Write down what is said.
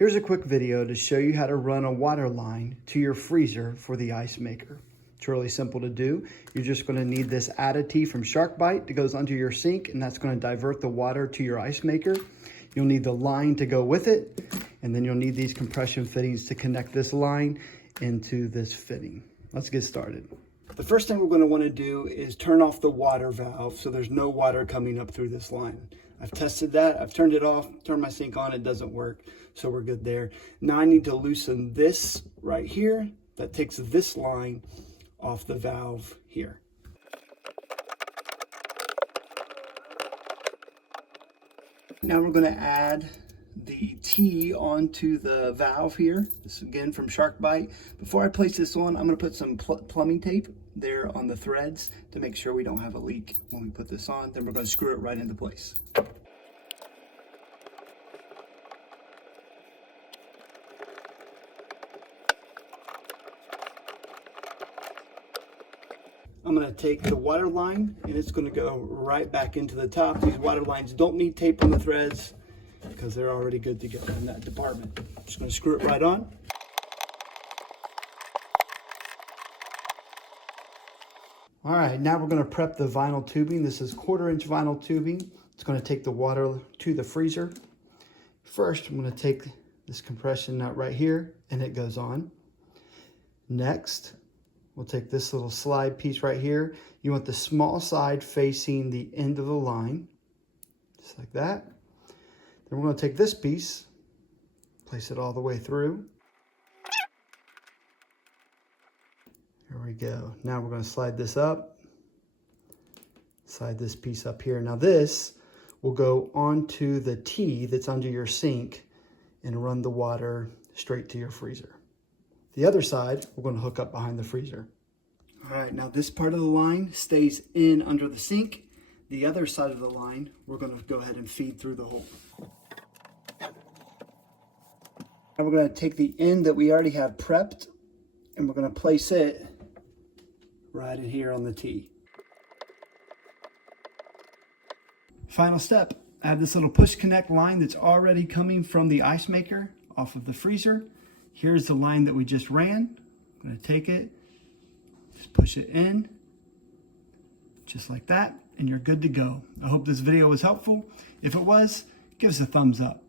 Here's a quick video to show you how to run a water line to your freezer for the ice maker. It's really simple to do. You're just going to need this Add-A-Tee from SharkBite that goes under your sink, and that's going to divert the water to your ice maker. You'll need the line to go with it, and then you'll need these compression fittings to connect this line into this fitting. Let's get started. The first thing we're going to want to do is turn off the water valve so there's no water coming up through this line. I've tested that. I've turned it off, turned my sink on. It doesn't work, so we're good there. Now I need to loosen this right here. That takes this line off the valve here. Now we're going to add the T onto the valve here. This is again from SharkBite. Before I place this on, I'm going to put some plumbing tape there on the threads to make sure we don't have a leak when we put this on. Then we're going to screw it right into place. I'm going to take the water line and it's going to go right back into the top. These water lines don't need tape on the threads because they're already good to go in that department. I'm just going to screw it right on. All right, now we're going to prep the vinyl tubing. This is 1/4-inch vinyl tubing. It's going to take the water to the freezer. First, I'm going to take this compression nut right here and it goes on. Next, we'll take this little slide piece right here. You want the small side facing the end of the line, just like that. Then we're going to take this piece, place it all the way through. Here we go. Now we're going to slide this up, slide this piece up here. Now this will go onto the T that's under your sink and run the water straight to your freezer. The other side, we're going to hook up behind the freezer. All right, now this part of the line stays in under the sink. The other side of the line, we're going to go ahead and feed through the hole. Now we're going to take the end that we already have prepped and we're going to place it right in here on the T. Final step, I have this little push connect line that's already coming from the ice maker off of the freezer. Here's the line that we just ran. I'm going to take it, just push it in, just like that, and you're good to go. I hope this video was helpful. If it was, give us a thumbs up.